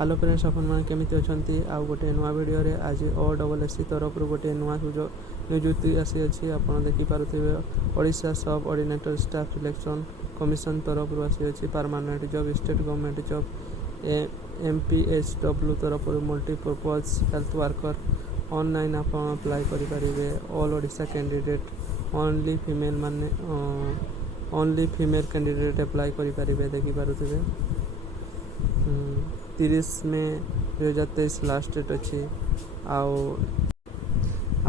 hello friends अपन मैंने केमिति अछंती आ गोटे नुआ वीडियो रे आज OSSC तरफ गोटे नुआ नियुक्ति आसी अच्छी आपन देखि पारुथिबे ओडिशा सब ऑर्डिनेटर स्टाफ सिलेक्शन कमिशन तरफ आसी अच्छी permanent job state government job MPSW तरफ मल्टीपर्पज हेल्थ वर्कर ऑनलाइन आप अप्लाई करि परिबे all Odisha candidate only female candidate apply करि परिबे देखि पारुथिबे 30 मे 2023 लास्ट डेट अच्छी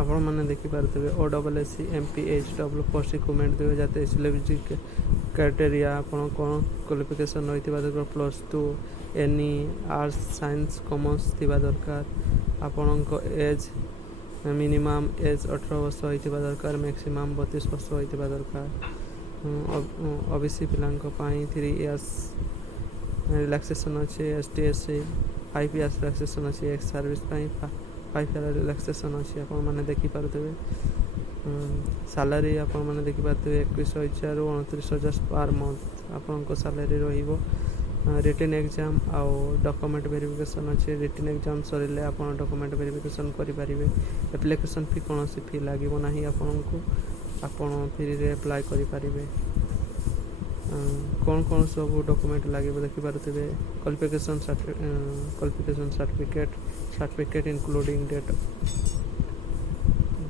आपण मैंने देखिपे OSSC MPSW post recruitment 2023 selection criteria आपण कौन क्वालिफिकेशन रही दरकार +2 एनी आर्ट्स साइंस कॉमर्स थिबा दरकार आपण एज मिनिमम एज 18 वर्ष होइतिबा दरकार मैक्सिमम 32 वर्ष होइतिबा दरकार OBC पिलांको पाई 3 इयर्स रिलैक्सेशन अच्छे ST SC 5 इयर्स रिलैक्सेशन अच्छे एक्स सर्विस 5 इयर रिलैक्सेशन अच्छे आप मैंने देखिपे सैलरी आप मैंने देखिपे 21,000 ରୁ 29,000 पर मंथ आपन सैलरी रहिबो रिटन एग्जाम आउ डॉक्यूमेंट वेरिफिकेशन अच्छे रिटन एग्जाम सरिले आप डॉक्यूमेंट वेरिफिकेशन करि परिबे एप्लिकेशन फी कौन फी लागिबो नाही आपन फ्री रे अप्लाई करि परिबे कौन सब डॉक्यूमेंट लगे देखि पारुथिबे qualification certificate including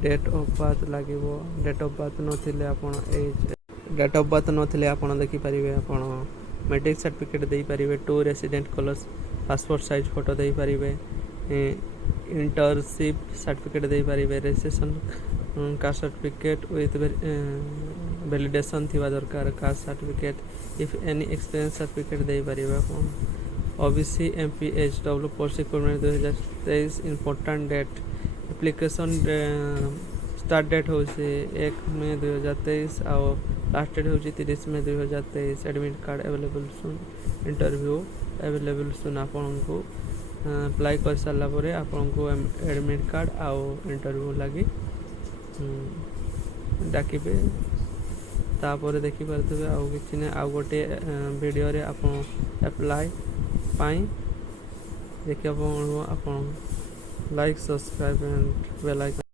date of birth लगे डेट ऑफ बर्थ नथिले आपण एज डेट ऑफ बर्थ नथिले आपण देखि परिबे आपण मैट्रिक सर्टिफिकेट दे परिबे 2 resident colours passport size photo दे परिबे इंटर्नशिप सर्टिफिकेट दे परिबे registration caste certificate with validation थिबा दरकार caste certificate if any experience certificate दे परिबे आपण OBC MPSW post recruitment 2023 important date application start date हो 1 मे 2023 और लास्ट डेट हो 30 मे 2023 एडमिट कार्ड अवेलेबल सुन इंटरव्यू अवेलेबल सुन आपण को अप्लाई कर सारा पर आपण को एडमिट कार्ड आउ इंटरव्यू लगी डाकिबे तापर देखि पारथबे आउ किछि ने आउ गोटे वीडियो रे आपण अप्लाई पाई देखि आपण like subscribe and bell icon